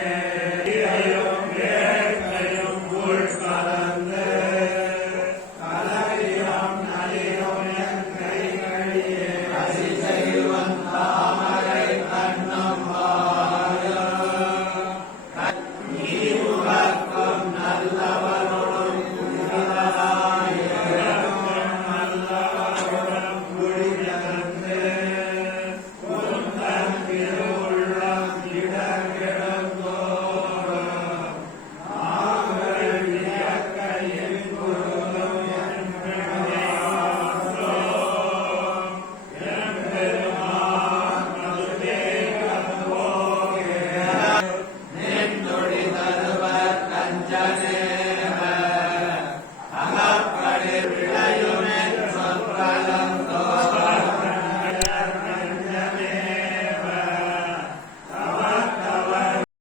Amen.